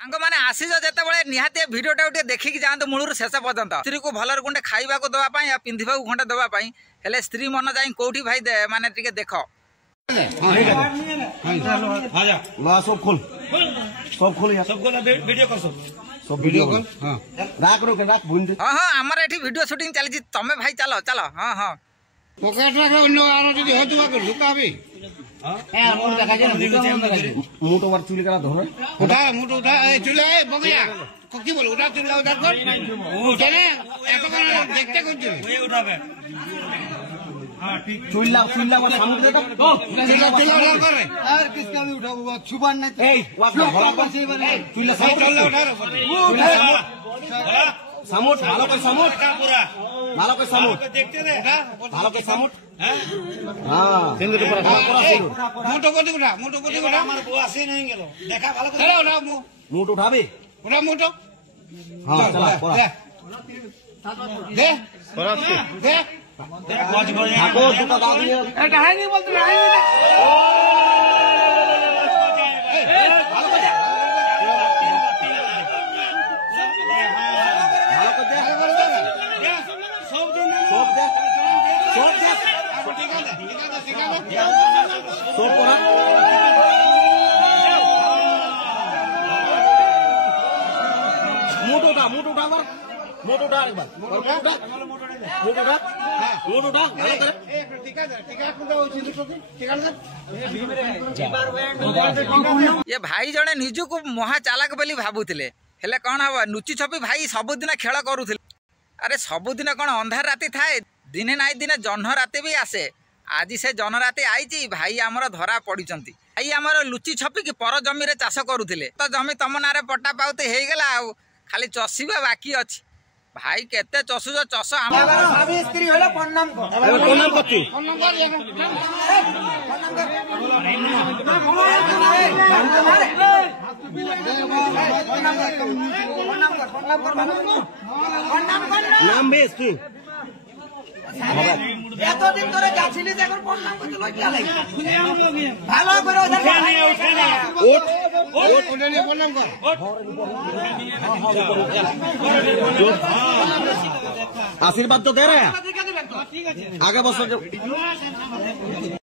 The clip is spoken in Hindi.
सांग मैंने आसीज जिते निहाती भिडटा गोटे देखिकी जातु मूलर शेष पर्यंत स्त्री को भलर गुंडे खाइबा को दवाई या पिंधा खंडे दवाई हेले स्त्री मन जाई कौटी भाई माने टिके देख हाँ आमर ये वीडियो शूटिंग चली तमें भाई चलो चलो हाँ हाँ मुटो बार चुली करा धोना उठा मुटो उठा चुला है बगया कोकी बोल उठा चुला उधर कर चले ऐसा करना देखते कुछ ये उठावे हां ठीक चुला चुला को सामने दे दो चुला चुला कर यार किसका भी उठाओ छुबान नहीं ए चुला उठा सामुट भालो कोई सामुट पूरा भालो कोई सामुट देखते रे भालो कोई सामुट हां सिंदूर पूरा मुटो को उठा हमारे बुआ से नहीं गेलो देखा भालो चलो उठा मुट उठाबे उठा मुटो हां चला पूरा दे पूरा दे ठाकुर दुका दा दिए ए कहां नहीं बोलते रहे ये भाई जड़े निजु को महा चालाक बोली भावुले हेले कौन हम नुची छपी भाई सबुदिन खेल करुले अरे सबुदिन कौन अंधार राति थाए दिने नाई दिने जह्न राति भी आसे आज से जन राति आई भाई आमर धरा पड़ी भाई आमर लुचि छपी कि पर जमी रे चाष करुले तो जमी तम ना पट्टा पाउते हो गला खाली चषिबा बाकी अच्छी भाई केते चषुज चष स्त्री होला प्रणाम करती नाम बेस तू এত দিন ধরে যাচ্ছিলি যে এখন প্রণাম করতে লজ্জা লাগে ভালো করে ওঠ ওঠ ওঠ নিয়ে প্রণাম কর आशीर्वाद तो दे रहे हैं आगे बस